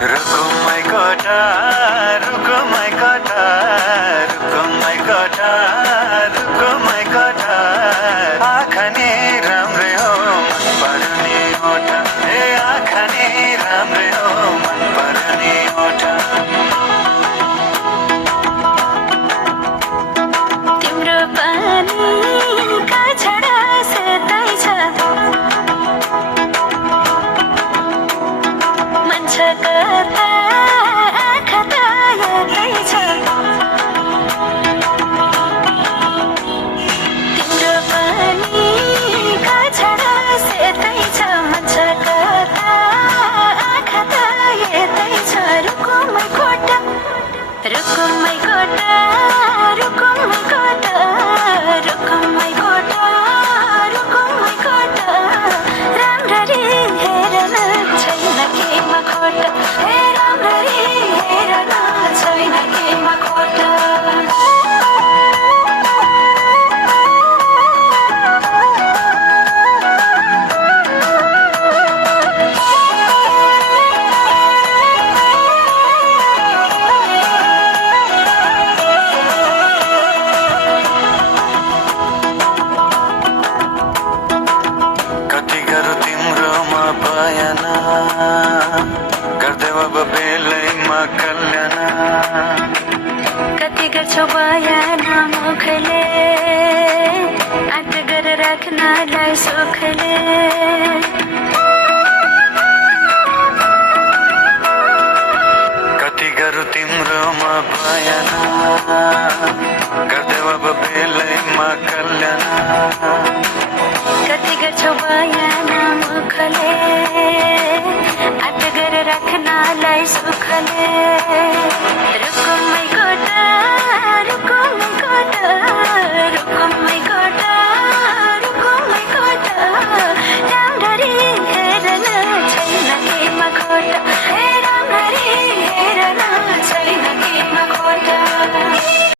रुकुमै कोठा रुकुमै कोठा रुकुमै कोठा रुकुमै कोठा आँखा नि राम्रै हो मन पर्ने ओठा ए आँखा नि राम्रै हो मन पर्ने ओठा तिम्रो पानीका छडा सेतै छ मन छ कता आँखा त यतै छ तिम्रो पानीका छडा सेतै छ मन छ कता आँखा त यतै छ रुकुमै कोठा रुकुमै कोठा रुकुमै कोठा रुकुमै कोठा रुकुमै कोठा राम्ररी हेर्न छैन केमा खोटा हे राम्ररी हेर्न छैन केमा खोटा कति गरौँ तिम्रोमा बयान गर्दै अब बेलैमा कल्याण कति गर्छौ बयान मुखले आँट गरेर राख्नलाई सुखले कति गरौँ तिम्रोमा बयान गर्दै अब बेलैमा कल्याण कति गर्छौ बयान मुखले आँट गरेर राख्नलाई सुखले